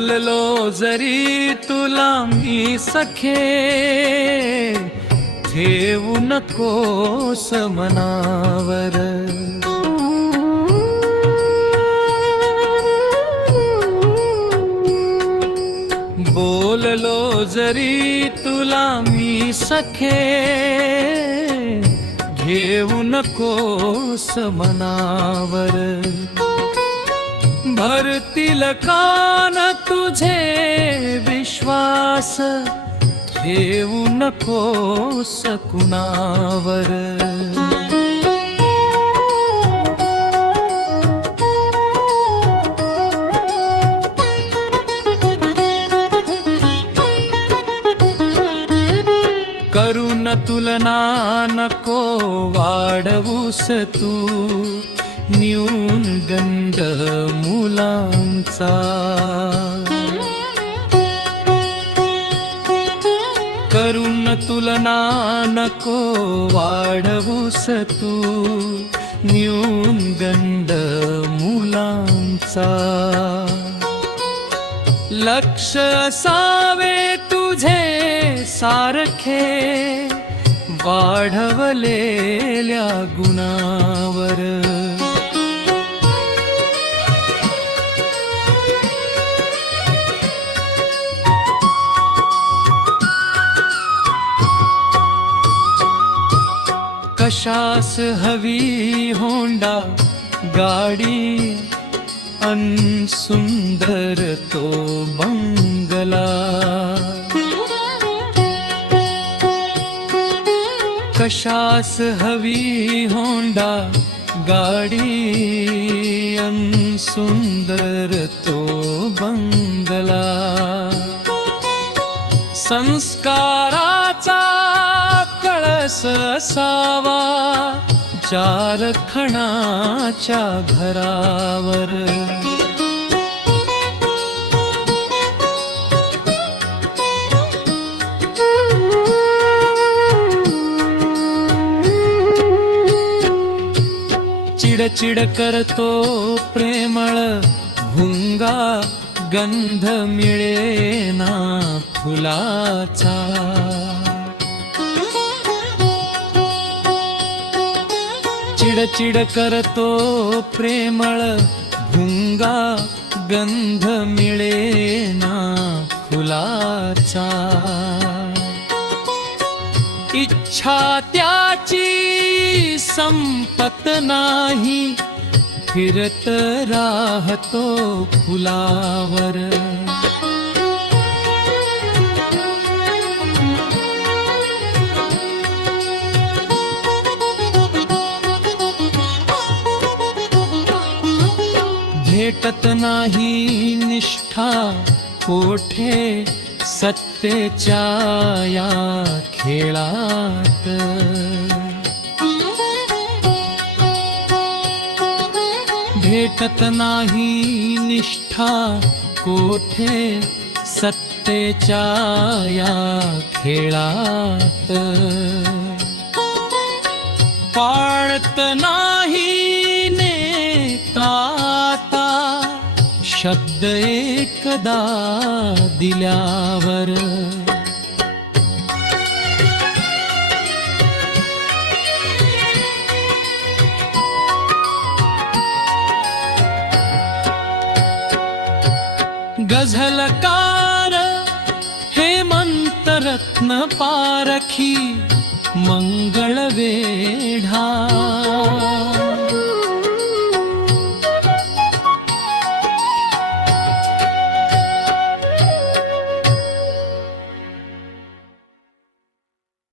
बोललो जरी तुला मी सखे ठेवू नको समनावर बोललो जरी तुला मी सखे घेऊ नको मनावर. का तुझे विश्वास देऊ नको सना करुण तुलना नको वाढवूस तू। न्यून दंड मुलांचा. करून तुलना नको वाढवूस तू न्यून दंड मुलांचा. लक्ष असावे तुझे सारखे वाढवलेल्या गुणावर. कशास हवी होंडा गाडी अन सुंदर तो कशास हवी होंडा गाडी सुंदर तो बंगला। संस्काराचा कळस असावा चार खणाच्या घरावर. चिडचिड करतो प्रेमळ भुंगा गंध मिळेना फुलाचा. चिडचिड करतो प्रेमळ भुंगा गंध मिळेना फुलाचा. इच्छा त्याची संपत नाही फिरत राहतो फुलावर. भेटत नाही निष्ठा कोठे सत्तेच्या या खेळात? भेटत नाही निष्ठा कोठे सत्तेच्या या खेळात? पाळत नाही शब्द एकदा दिल्यावर गझलकार हे रत्न पारखी मंगळ वेढा.